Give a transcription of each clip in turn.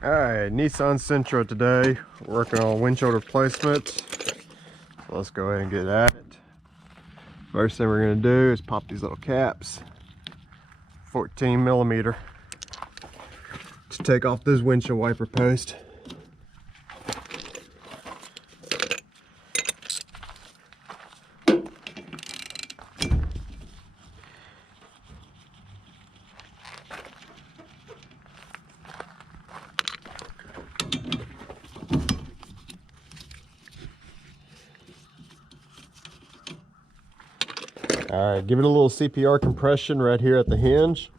Alright, Nissan Sentra today, working on windshield replacement. Let's go ahead and get at it. First thing we're going to do is pop these little caps, 14 millimeter, to take off this windshield wiper post. Alright, give it a little CPR compression right here at the hinge.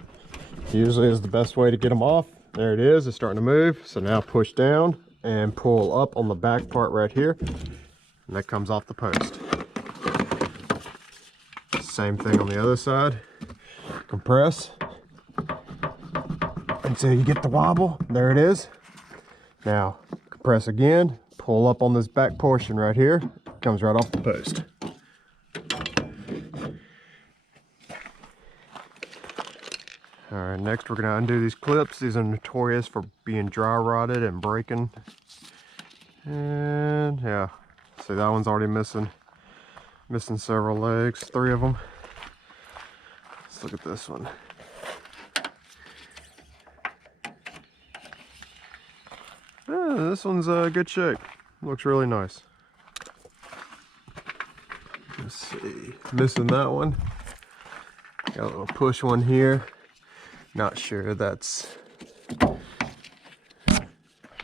Usually is the best way to get them off. There it is, it's starting to move. So now push down and pull up on the back part right here. And that comes off the post. Same thing on the other side. Compress until you get the wobble. There it is. Now compress again, pull up on this back portion right here. Comes right off the post. Alright, next we're going to undo these clips. These are notorious for being dry rotted and breaking. And yeah, see, that one's already missing several legs, 3 of them. Let's look at this one. This one's good shape. Looks really nice. Let's see, missing that one. Got a little push one here. Not sure that's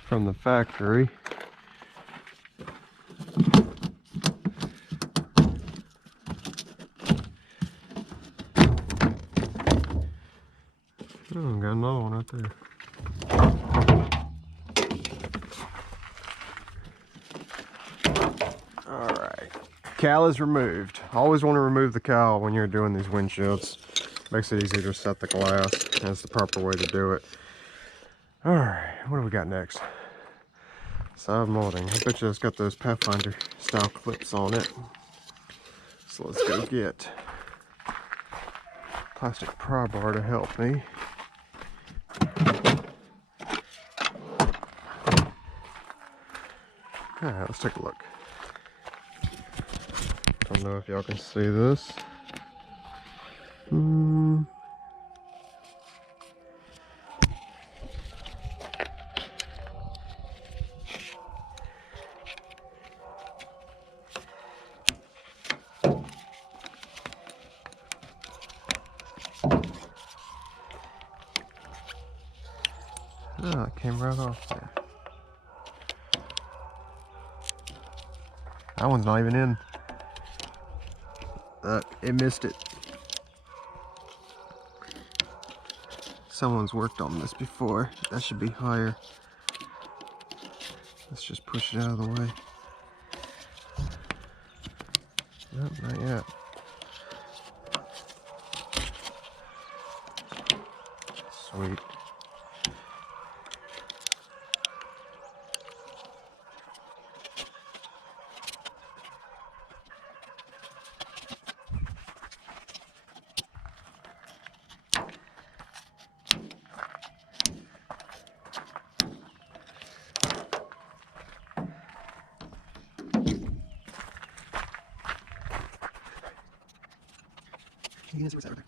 from the factory. Oh, got another one right there. Alright, cowl is removed. Always want to remove the cowl when you're doing these windshields. Makes it easier to set the glass. That's the proper way to do it. Alright, what do we got next? Side molding. I bet you it's got those Pathfinder style clips on it. So let's go get plastic pry bar to help me. Alright, let's take a look. Don't know if y'all can see this. Oh, it came right off there. That one's not even in. It missed it. Someone's worked on this before. That should be higher. Let's just push it out of the way. Nope, not yet. Sweet. You can see what's over there.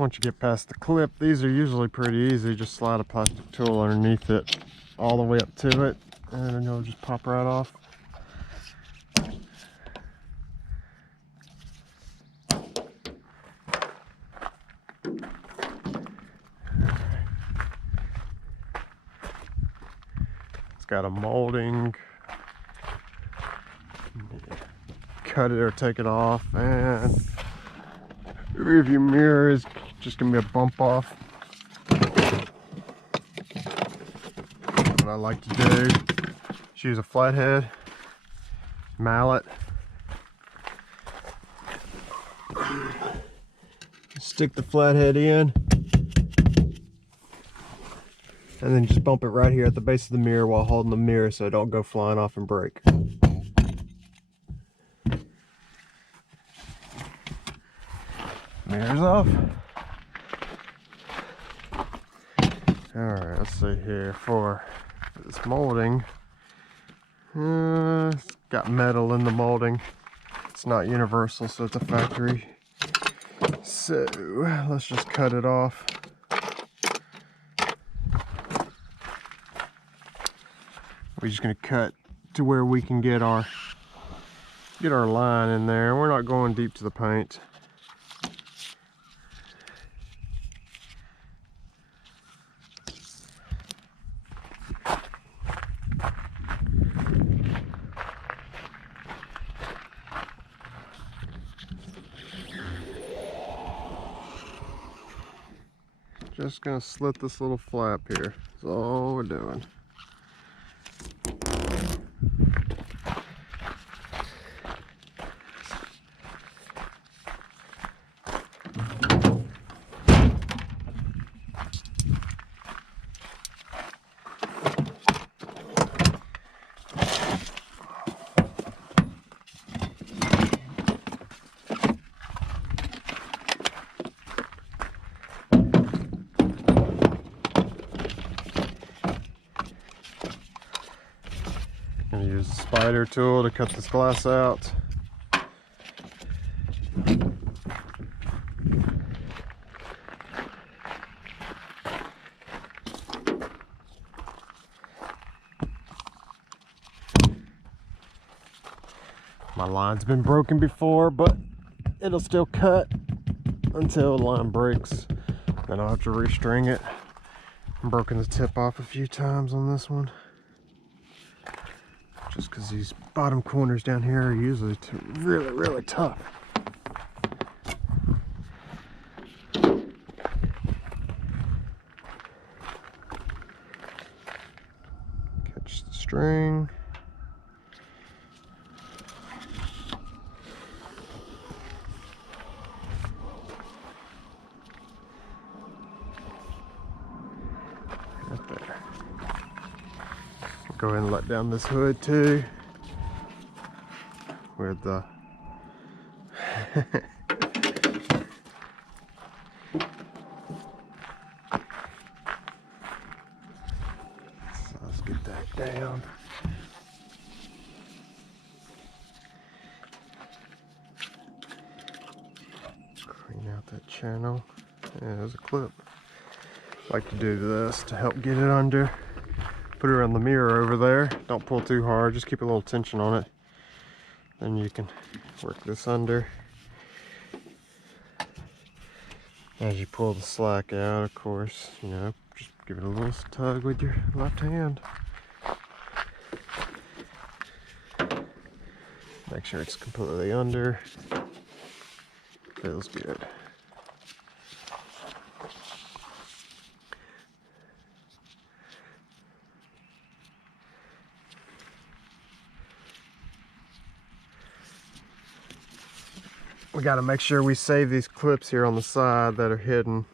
Once you get past the clip, these are usually pretty easy. Just slide a plastic tool underneath it all the way up to it, and it'll just pop right off. It's got a molding. Cut it or take it off, and the rear view mirror is just gonna be a bump off. What I like to do is use a flathead, mallet, Stick the flathead in, and then just bump it right here at the base of the mirror while holding the mirror so it don't go flying off and break. Mirror's off. Alright, let's see here for this molding. It's got metal in the molding. It's not universal, so it's a factory. So let's just cut it off. We're just gonna cut to where we can get our line in there. We're not going deep to the paint. Just gonna slit this little flap here. That's all we're doing. Gonna use a spider tool to cut this glass out. My line's been broken before, but it'll still cut until the line breaks. Then I'll have to restring it. I've broken the tip off a few times on this one. Just because these bottom corners down here are usually really tough. Catch the string. Right there. Go ahead and let down this hood too with the so let's get that down. Clean out that channel. Yeah, there's a clip. I like to do this to help get it under. Put it around the mirror over there. Don't pull too hard, just keep a little tension on it. Then you can work this under. As you pull the slack out, of course, you know, just give it a little tug with your left hand. Make sure it's completely under. Feels good. We got to make sure we save these clips here on the side that are hidden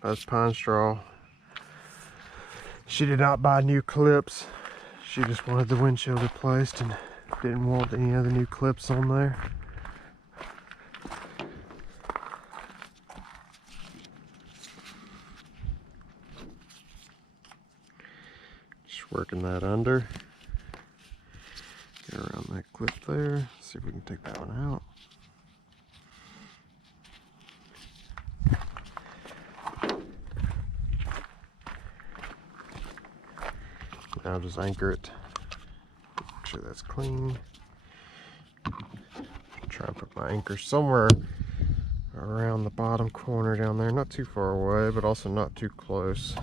by this pine straw. She did not buy new clips. She just wanted the windshield replaced and didn't want any other new clips on there. Just working that under. Get around that clip there. See if we can take that one out. Now just anchor it. Make sure that's clean. Try and put my anchor somewhere around the bottom corner down there. Not too far away, but also not too close.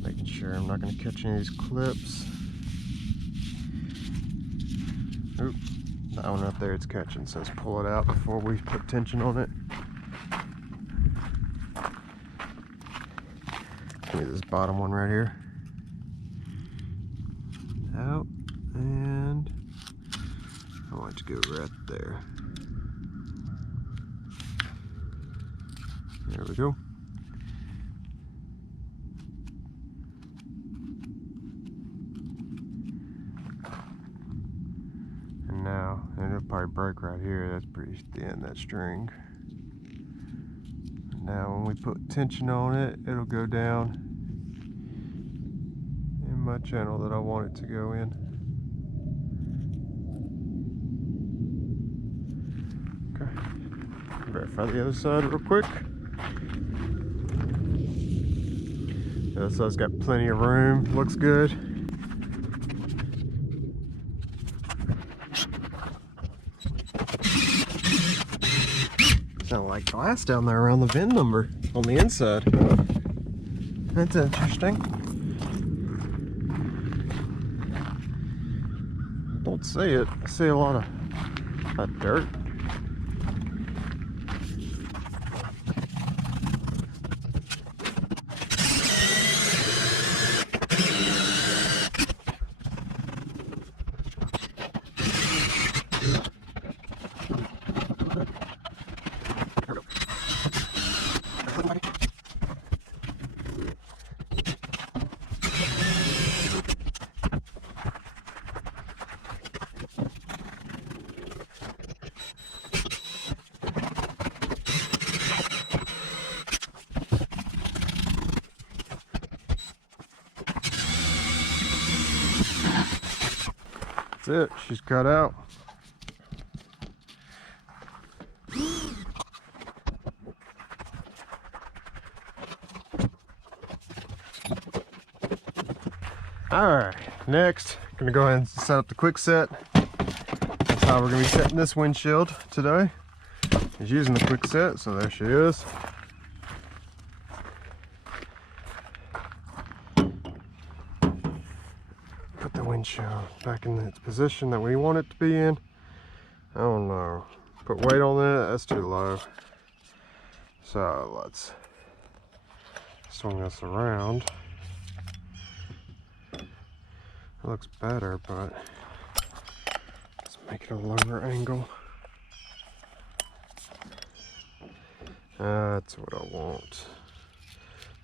Making sure I'm not going to catch any of these clips. Oop. That one up there it's catching, so let's pull it out before we put tension on it. Give me this bottom one right here. out, and I want it to go right there. There we go. And now, and it'll probably break right here. That's pretty thin, that string. And now when we put tension on it, it'll go down in my channel that I want it to go in. Okay. Verify the other side real quick. The other side's got plenty of room. Looks good. Sound like glass down there around the VIN number on the inside. That's interesting. Don't see it. I see a lot of dirt. That's it, she's cut out. Alright, next, I'm gonna go ahead and set up the quick set. That's how we're gonna be setting this windshield today. She's using the quick set, so there she is. Put the windshield back in its position that we want it to be in. I don't know. Put weight on that, that's too low. So let's swing this around. It looks better, but let's make it a lower angle. That's what I want.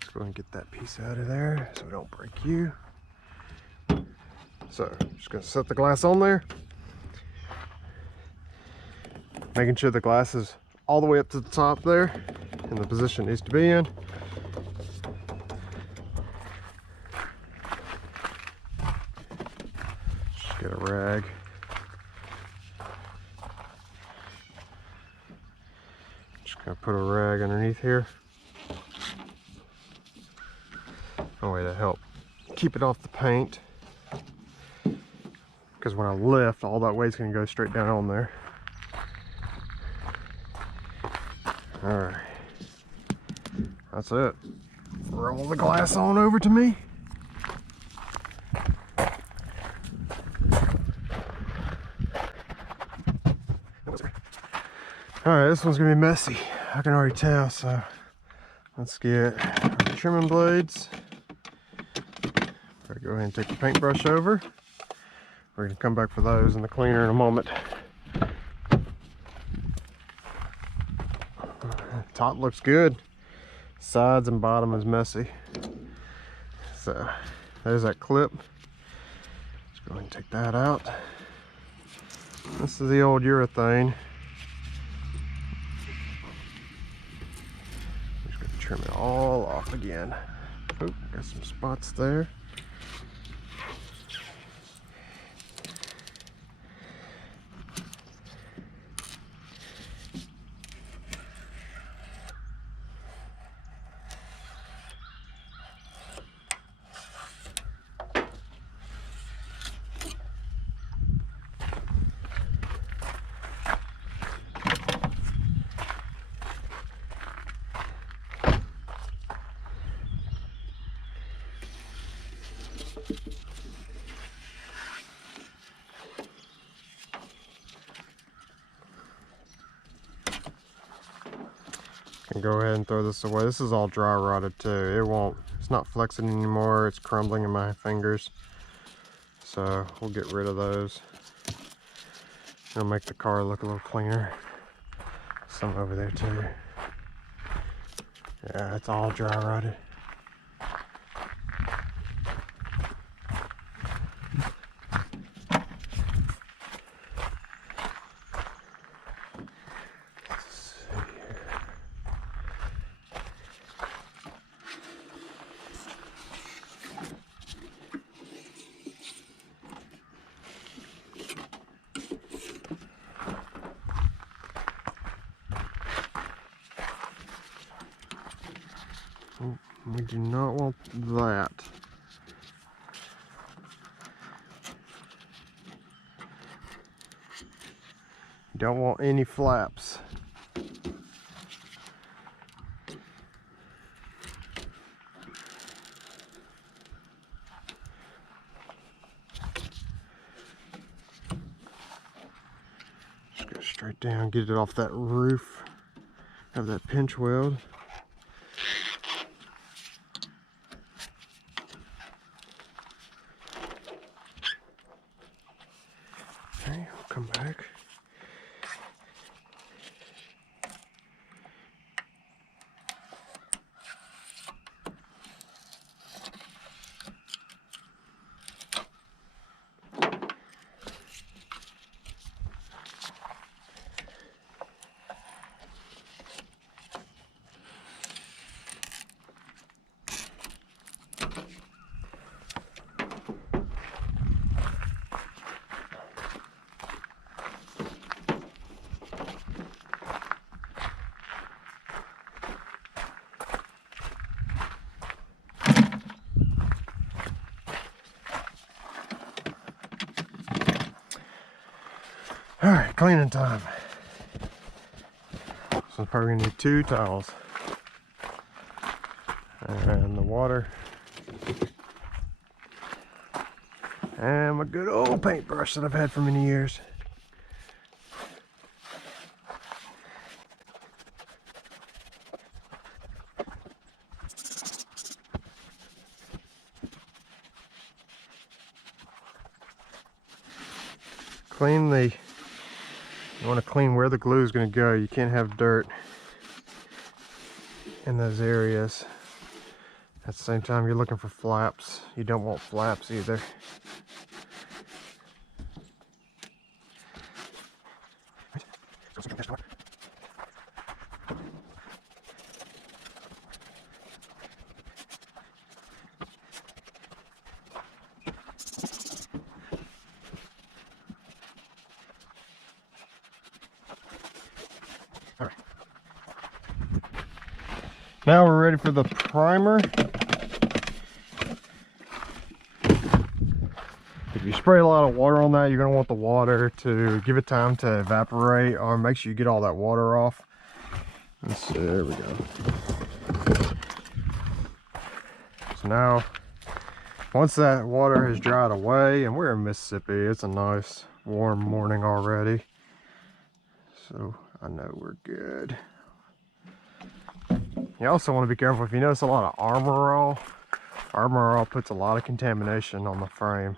Let's go and get that piece out of there so we don't break you. So, just gonna set the glass on there. Making sure the glass is all the way up to the top there in the position it needs to be in. Just get a rag. Just gonna put a rag underneath here. A way to help keep it off the paint. Because when I lift, all that weight's gonna go straight down on there. Alright. That's it. Roll the glass on over to me. Alright, this one's gonna be messy. I can already tell, so let's get our trimming blades. Go ahead and take the paintbrush over. We're going to come back for those in the cleaner in a moment. Top looks good. Sides and bottom is messy. So there's that clip. Let's go ahead and take that out. This is the old urethane. I'm just going to trim it all off again. Oop, got some spots there. Can go ahead and throw this away. This is all dry rotted too. It's not flexing anymore. It's crumbling in my fingers. so we'll get rid of those. It'll make the car look a little cleaner. Some over there too. Yeah, it's all dry rotted. We do not want that. Don't want any flaps. Just go straight down, get it off that roof. Have that pinch weld. Okay, we'll come back. All right, cleaning time. So I'm probably gonna need 2 towels. And the water. And my good old paintbrush that I've had for many years. Clean the, you want to clean where the glue is going to go. You can't have dirt in those areas. At the same time, you're looking for flaps. You don't want flaps either. All right. Now we're ready for the primer. If you spray a lot of water on that, you're going to want the water to give it time to evaporate, or make sure you get all that water off. Let's see, there we go. So now, once that water has dried away, and we're in Mississippi, it's a nice warm morning already, so I know we're good. You also want to be careful if you notice a lot of Armor All. Armor All puts a lot of contamination on the frame.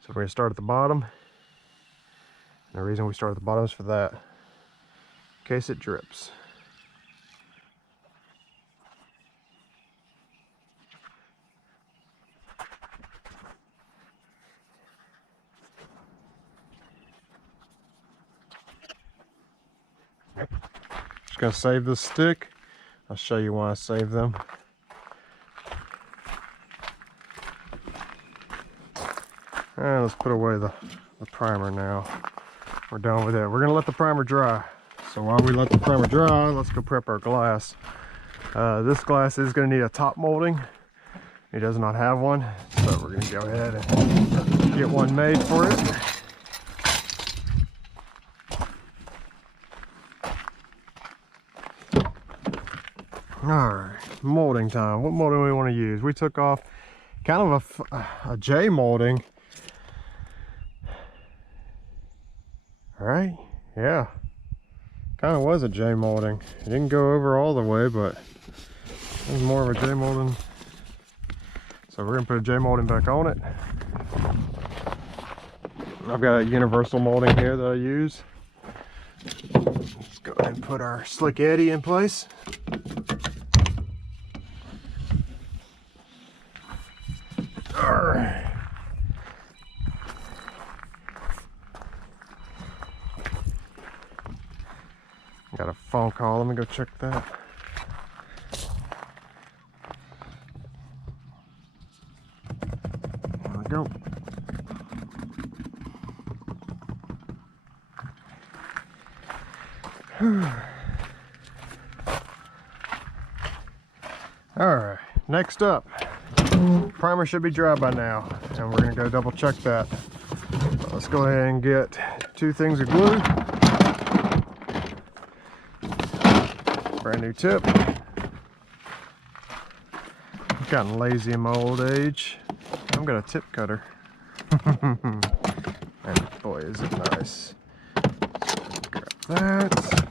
So we're going to start at the bottom. And the reason we start at the bottom is for that, in case it drips. Just going to save this stick. I'll show you why I save them. And let's put away the primer now. We're done with it. We're going to let the primer dry. So while we let the primer dry, let's go prep our glass. This glass is going to need a top molding. It does not have one, so we're going to go ahead and get one made for it. Alright, molding time. What molding do we want to use? We took off kind of a J molding. Alright, yeah. Kind of was a J molding. It didn't go over all the way, but it was more of a J molding. So we're going to put a J molding back on it. I've got a universal molding here that I use. Let's go ahead and put our slick eddy in place. Alright. Got a phone call, let me go check that. There we go. Alright, next up, primer should be dry by now, and we're going to go double check that. Let's go ahead and get 2 things of glue, brand new tip. I've gotten lazy in my old age. I've got a tip cutter. And boy is it nice. Grab that.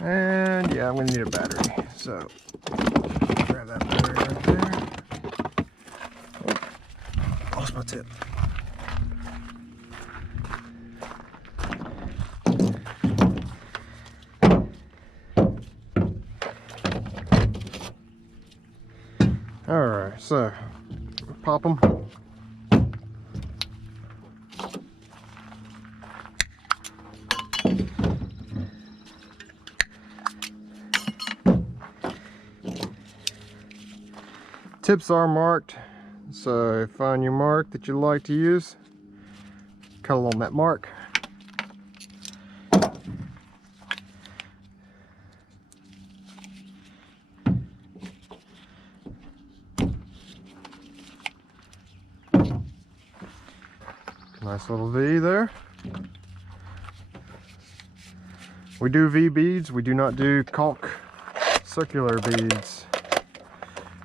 And yeah, I'm going to need a battery. So grab that battery right there. Oh, lost my tip. Alright, so pop them. Tips are marked, so find your mark that you like to use, color on that mark. Nice little V there. We do V beads, we do not do caulk circular beads.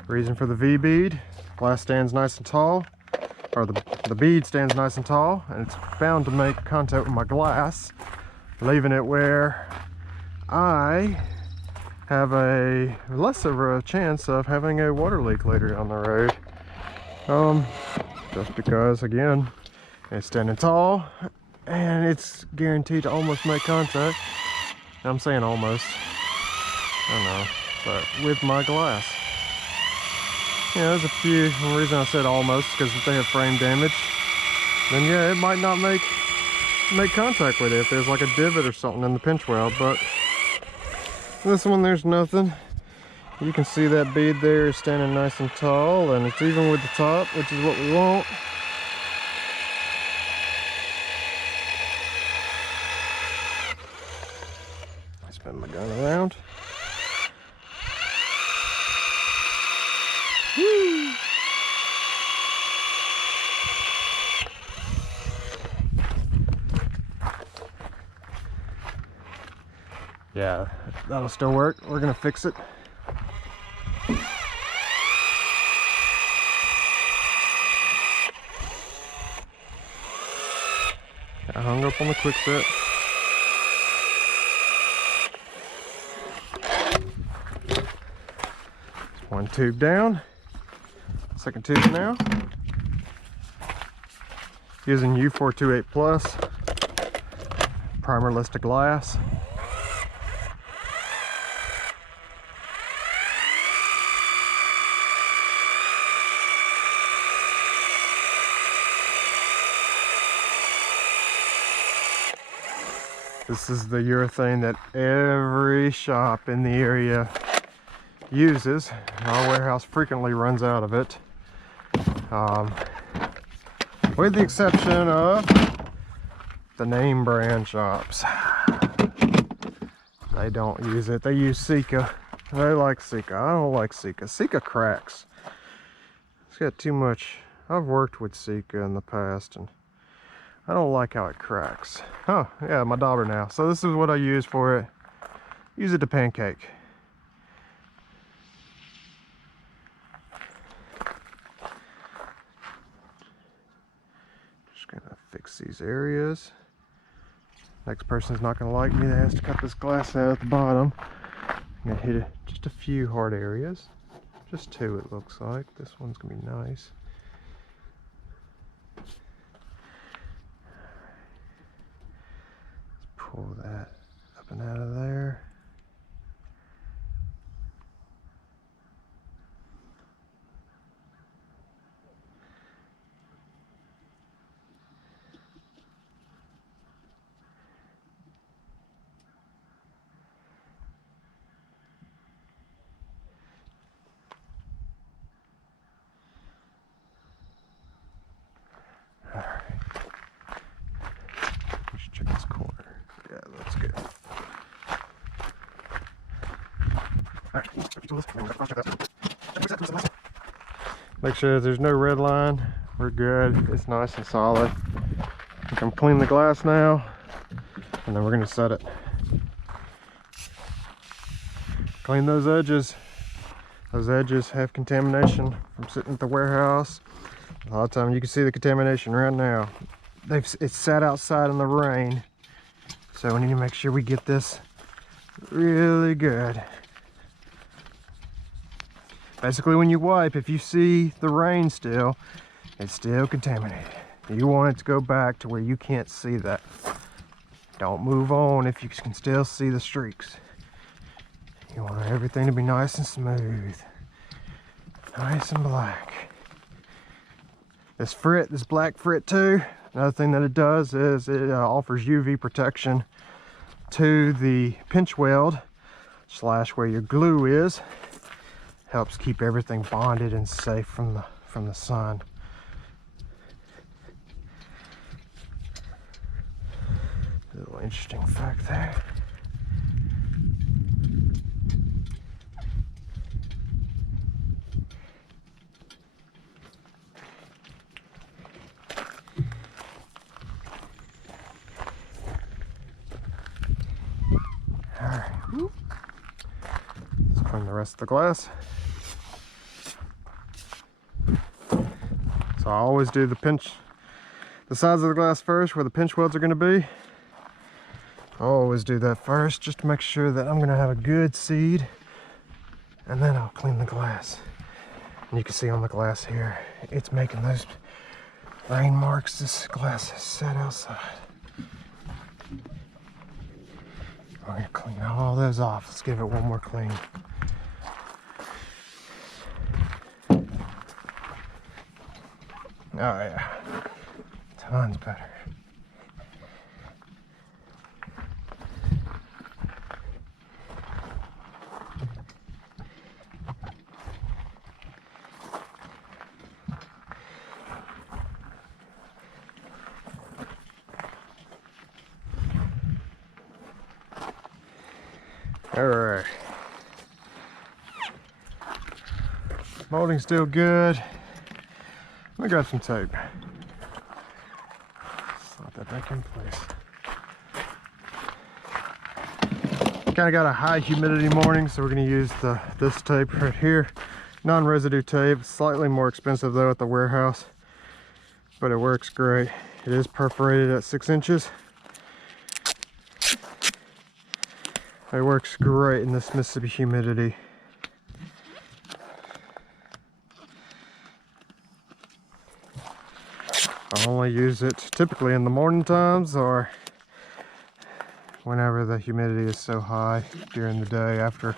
Reason for the V bead, glass stands nice and tall, or the bead stands nice and tall, and it's bound to make contact with my glass, leaving it where I have a less of a chance of having a water leak later down the road. Just because, again, it's standing tall and it's guaranteed to almost make contact. I'm saying almost, I know, but with my glass. Yeah, there's a few. The reason I said almost, because if they have frame damage, then yeah, it might not make contact with it if there's like a divot or something in the pinch weld. But this one, there's nothing. You can see that bead there is standing nice and tall, and it's even with the top, which is what we want. I spin my gun around. Woo. Yeah, that'll still work. We're gonna fix it. I hung up on the quick set. One tube down, second tube now. Using U428 Plus, primerless to glass. This is the urethane that every shop in the area uses. Our warehouse frequently runs out of it. With the exception of the name brand shops. They don't use it. They use Sika. They like Sika. I don't like Sika. Sika cracks. It's got too much. I've worked with Sika in the past and I don't like how it cracks. Oh, yeah, my dauber now. So this is what I use for it. Use it to pancake. Just gonna fix these areas. Next person's not gonna like me that has to cut this glass out at the bottom. I'm gonna hit just a few hard areas. Just 2 it looks like. This one's gonna be nice. Make sure there's no red line. We're good. It's nice and solid. I'm clean the glass now, and then we're gonna set it. Clean those edges. Those edges have contamination from sitting at the warehouse. A lot of times you can see the contamination right now. It's sat outside in the rain, so we need to make sure we get this really good. Basically, when you wipe, if you see the rain still, it's still contaminated. You want it to go back to where you can't see that. Don't move on if you can still see the streaks. You want everything to be nice and smooth, nice and black. This frit, this black frit too, another thing that it does is it offers UV protection to the pinch weld slash where your glue is. Helps keep everything bonded and safe from the sun. Little interesting fact there. All right, let's clean the rest of the glass. So I always do the sides of the glass first, where the pinch welds are going to be. I always do that first, just to make sure that I'm going to have a good seed, and then I'll clean the glass. And you can see on the glass here, it's making those rain marks. This glass is set outside. We're going to clean all those off. Let's give it one more clean. Oh yeah, tons better. All right, molding's still good. Let me grab some tape. Slot that back in place. Kind of got a high humidity morning, so we're going to use this tape right here. Non-residue tape, slightly more expensive though at the warehouse, but it works great. It is perforated at 6 inches. It works great in this Mississippi humidity. I only use it typically in the morning times or whenever the humidity is so high during the day after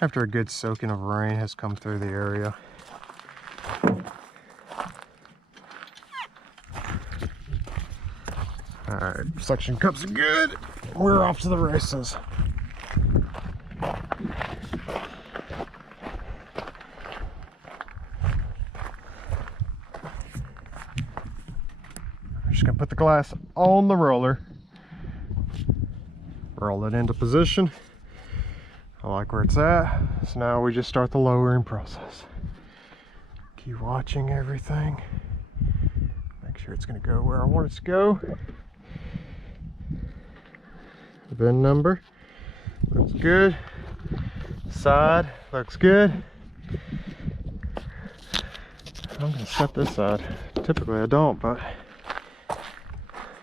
a good soaking of rain has come through the area. All right, suction cups are good. We're off to the races. Just gonna put the glass on the roller, roll it into position. I like where it's at, so now we just start the lowering process. Keep watching everything, make sure it's gonna go where I want it to go. The VIN number looks good, side looks good. I'm gonna set this side. Typically I don't, but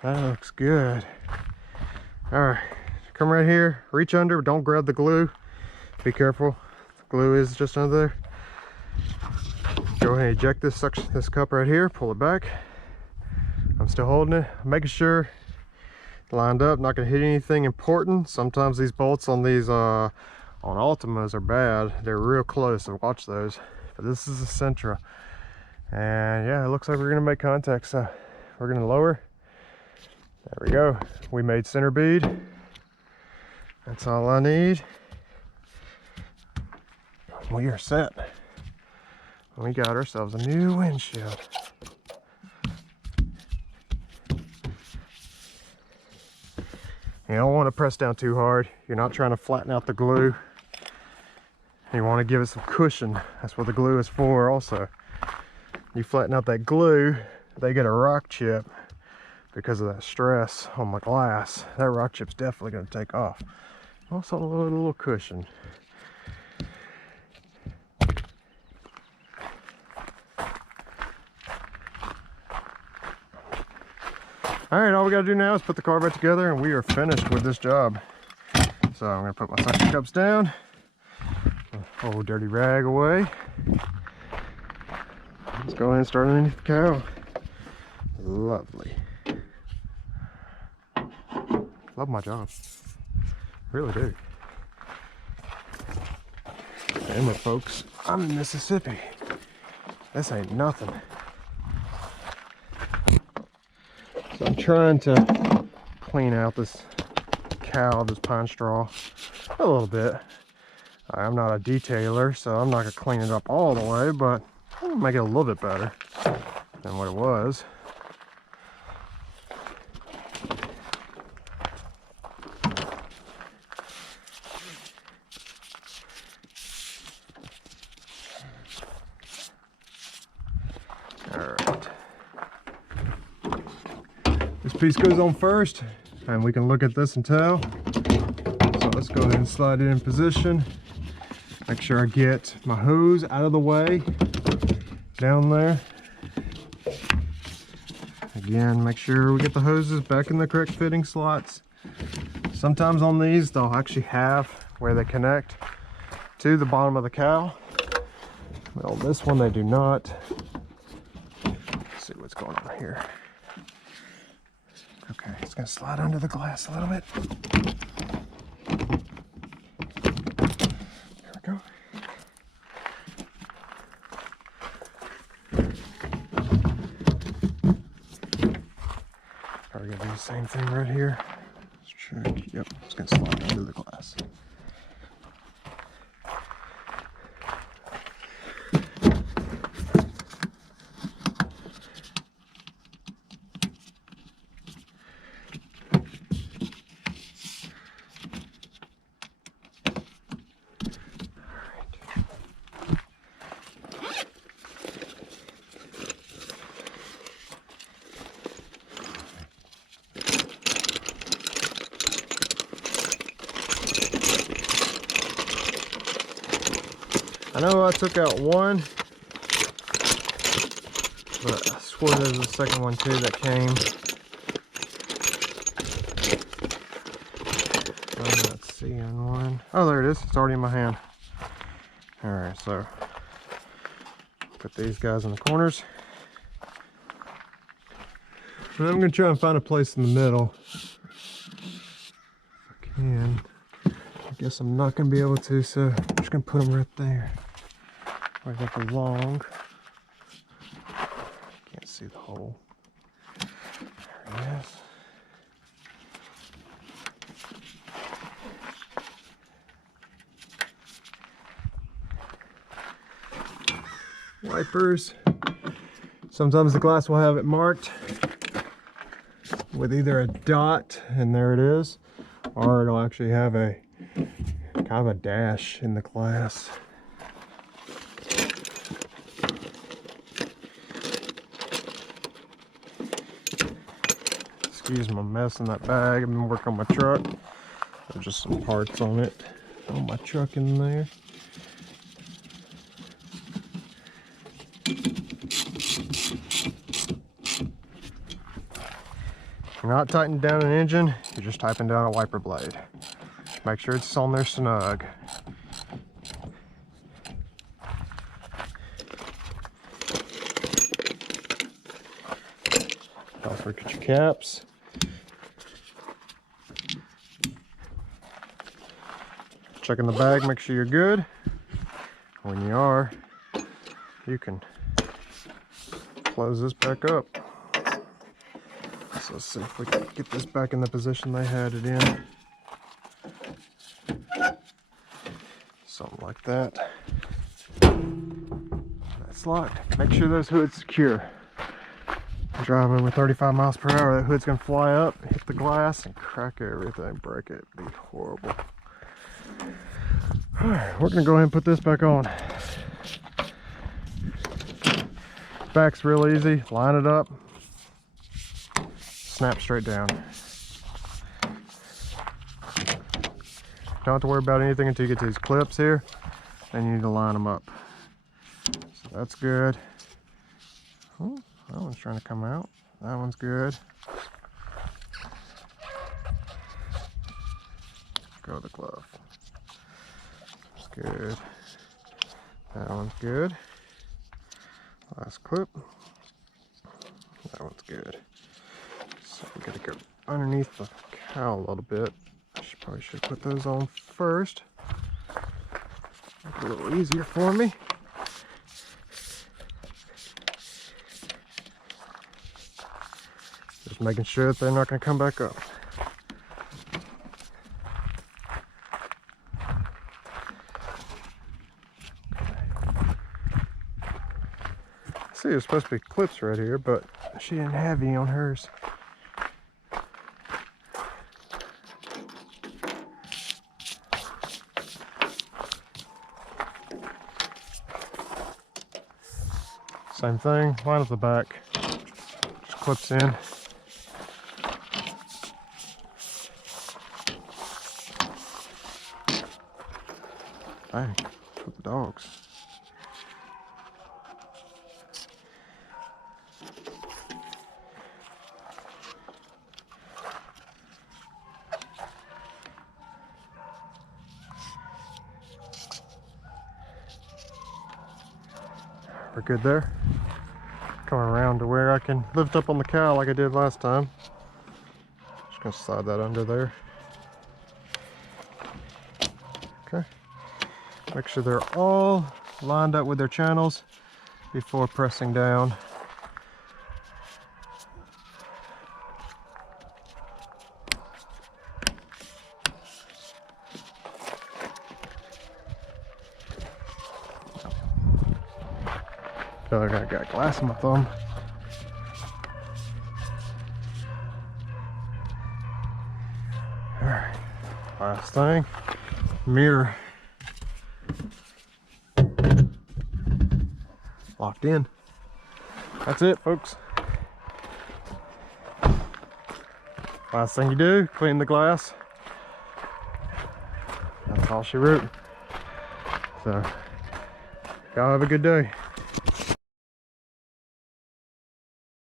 that looks good. All right, come right here, reach under, don't grab the glue. Be careful, the glue is just under there. Go ahead and eject this cup right here, pull it back. I'm still holding it, making sure lined up, not gonna hit anything important. Sometimes these bolts on these on Altimas are bad. They're real close, so watch those. But this is a Sentra. And yeah, it looks like we're gonna make contact, so we're gonna lower. There we go. We made center bead. That's all I need. We are set. We got ourselves a new windshield. You don't want to press down too hard. You're not trying to flatten out the glue. You want to give it some cushion. That's what the glue is for also. You flatten out that glue, they get a rock chip because of that stress on my glass. That rock chip's definitely going to take off. Also a little cushion. Alright, all we gotta do now is put the car back together and we are finished with this job. So I'm gonna put my suction cups down, old dirty rag away. Let's go ahead and start underneath the cow. Lovely. Love my job. Really do. And look folks, I'm in Mississippi. This ain't nothing. So I'm trying to clean out this cow, this pine straw, a little bit. I'm not a detailer, so I'm not going to clean it up all the way, but I'm going to make it a little bit better than what it was. Alright. This piece goes on first, and we can look at this and tell. So let's go ahead and slide it in position. Make sure I get my hose out of the way down there. Again, make sure we get the hoses back in the correct fitting slots. Sometimes on these, they'll actually have where they connect to the bottom of the cow. Well, this one they do not. Let's see what's going on here. Okay, it's gonna slide under the glass a little bit. There we go. Are we gonna do the same thing right here? Let's check. Yep, it's gonna slide under the glass. I know I took out one, but I swear there's a second one too that came. I'm not seeing one. Oh, there it is. It's already in my hand. Alright, so put these guys in the corners. And I'm going to try and find a place in the middle. If I can. I guess I'm not going to be able to, so I'm just going to put them right there. Where they belong. Can't see the hole. There it is. Wipers. Sometimes the glass will have it marked with either a dot, and there it is, or it'll actually have a kind of a dash in the glass. Excuse my mess in that bag. I've been working on my truck. There's just some parts on it. On my truck in there. You're not tightening down an engine, you're just tightening down a wiper blade. Make sure it's on there snug. Don't forget your caps. Check in the bag, make sure you're good. When you are, you can close this back up. So let's see if we can get this back in the position they had it in. Something like that. That's locked. Make sure those hoods secure. Driving with 35 miles per hour, that hood's gonna fly up, hit the glass, and crack everything, break it. It'd be horrible. Alright, we're gonna go ahead and put this back on. Back's real easy. Line it up, snap straight down. Don't have to worry about anything until you get to these clips here, and you need to line them up. So that's good. Oh, that one's trying to come out. That one's good. Go the glove. That's good. That one's good. Last clip. That one's good. So we gotta go underneath the cowl a little bit. Probably should put those on first. Make it a little easier for me. Just making sure that they're not going to come back up. See, there's supposed to be clips right here, but she didn't have any on hers. Same thing, line up the back, just clips in. Dang, for the dogs. We're good there. Coming around to where I can lift up on the cowl like I did last time. Just gonna slide that under there. Okay. Make sure they're all lined up with their channels before pressing down. I got glass in my thumb. Alright, last thing, mirror. Locked in. That's it, folks. Last thing you do, clean the glass. That's all she wrote. So, y'all have a good day.